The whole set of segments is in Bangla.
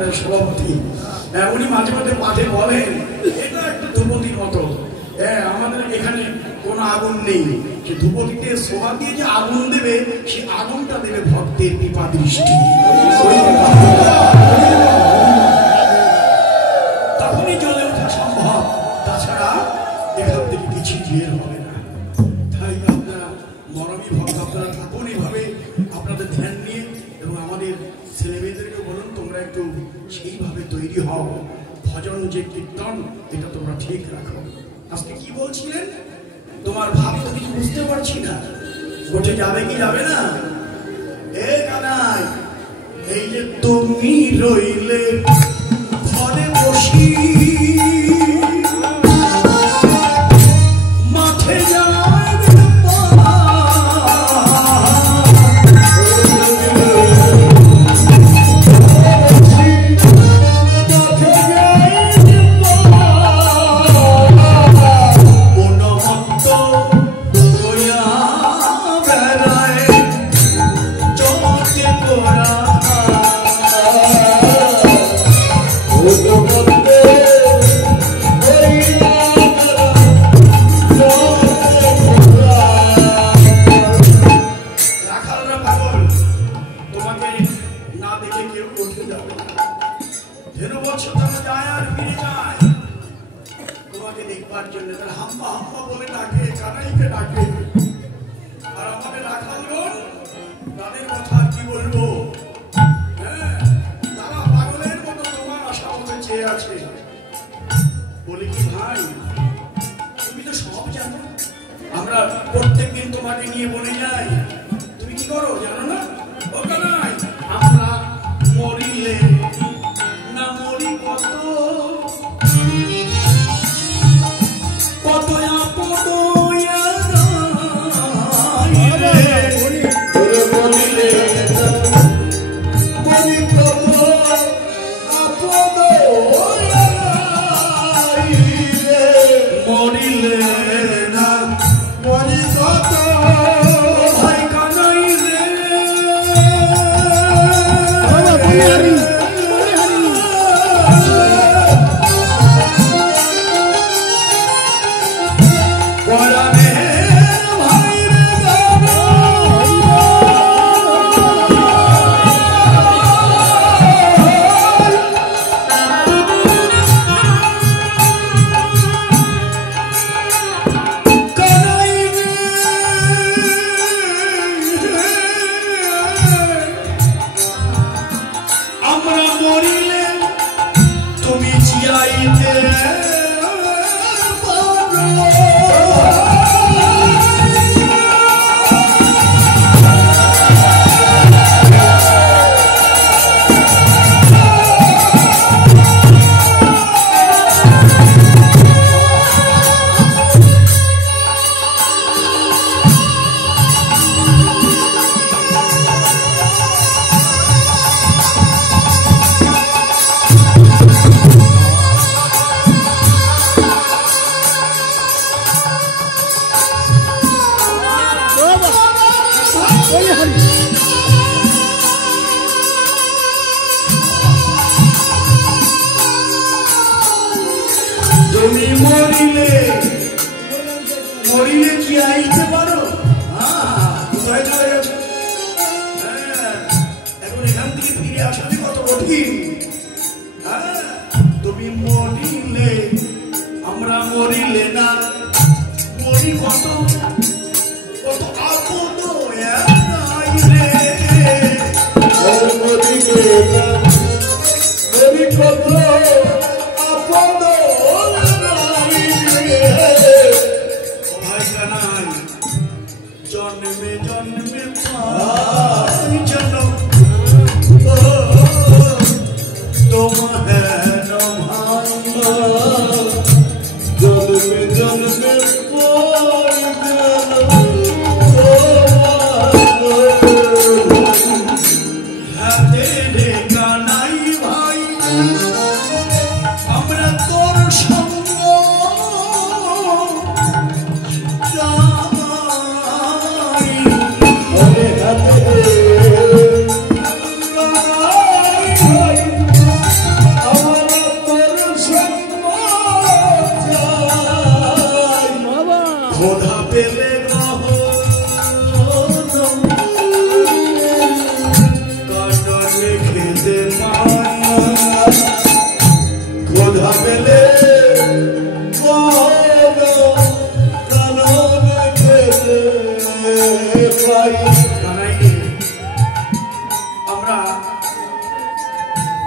আমাদের সভাপতি, উনি মাঝে মাঝে পাঠে বলেন এটা একটা ধূপতির মতো। আমাদের এখানে কোনো আগুন নেই, সে ধূপতিতে সোয়া দিয়ে যে আগুন দেবে, সে আগুনটা দেবে ভক্তের কৃপা দৃষ্টি, তখনই জ্বলে ওঠা সম্ভব, তাছাড়া এখান থেকে কিছু বের হবে না। তাই আপনারা মরমী ভক্ত, আপনারা থাকুন এইভাবে আপনাদের ধ্যান নিয়ে, এবং আমাদের ছেলেমেয়েদেরকে বলুন তোমরা একটু সেইভাবে তৈরি হও, ভজন যে কীর্তন এটা তোমরা ঠিক রাখো। আজকে কি বলছিলেন? তোমার ভাব তো কিছু বুঝতে পারছি না, গোটে যাবে কি যাবে না? এ কানাই, এই যে তুমি রইলে ঘরে বসি, মাঠে যায়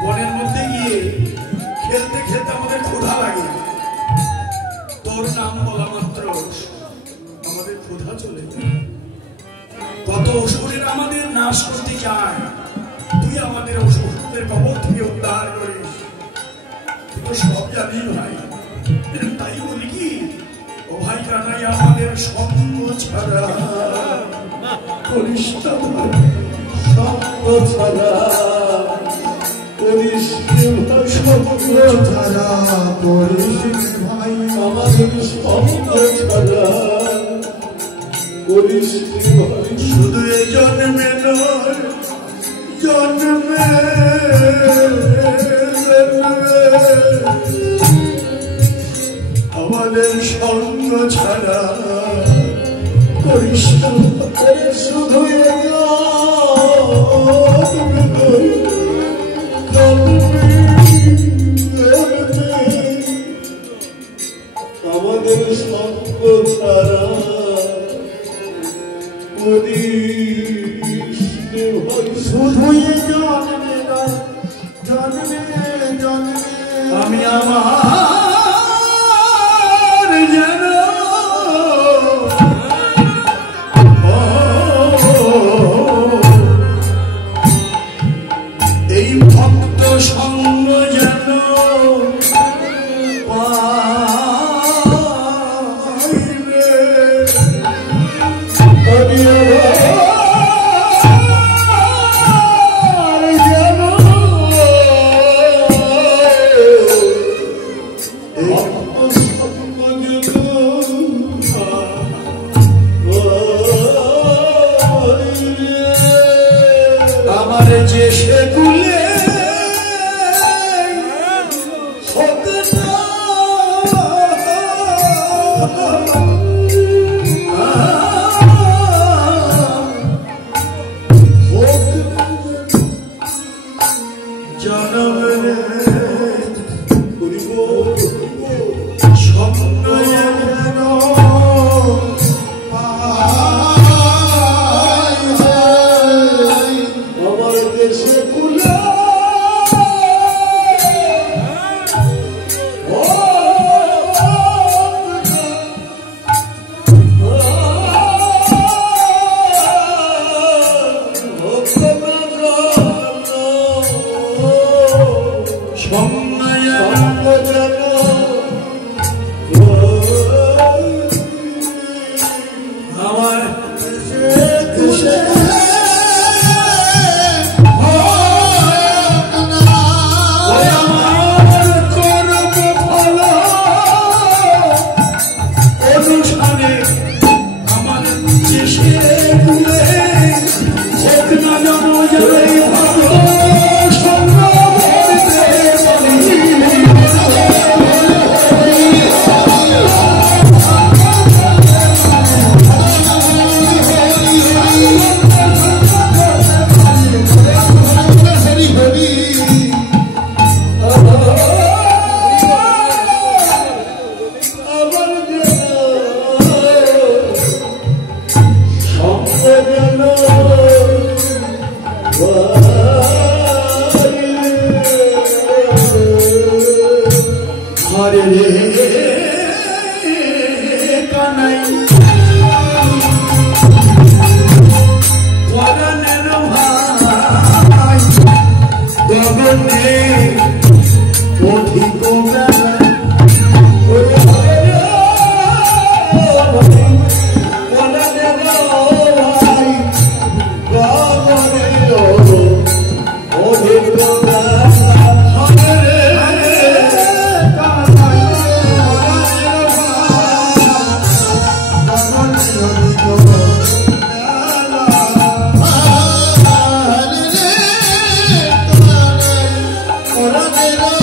বনের মধ্যে গিয়ে খেলতে খেলতে আমাদের ক্ষুধা লাগে, তোর নাম বলা মাত্র আমাদের ক্ষুধা চলে যায়। কত অসুরের আমাদের নাশ করতে চায়, তুই আমাদের অসুরদের কবর থেকে উদ্ধার করিস। তুই তো সব জানি ভাই, তাই বলি কি ও ভাই কানাই আমাদের সঙ্গ ছাড়া করিস না ভাই, সঙ্গ ছাড়া করিস ভাই, সঙ্গ ছাড়া করিস ভাই, আমাদের সঙ্গ ছাড়া করিস ভাই। শুধু এই জন্মে নয়, জন্মে আমাদের সঙ্গ ছাড়া করিস না, শুধু আমাদের সঙ্গ ছাড়া করিস শুধু জন্মে জন্মে জন্মে আমি আমার যেন এই ভক্ত সঙ্গ যেন আমার যে সে কুলে হতে জনমে করিব স্বপ্ন যেন আমার দেশে কুলে হরে রে কানাই পরাণের ভাই গগনে অধিক Ora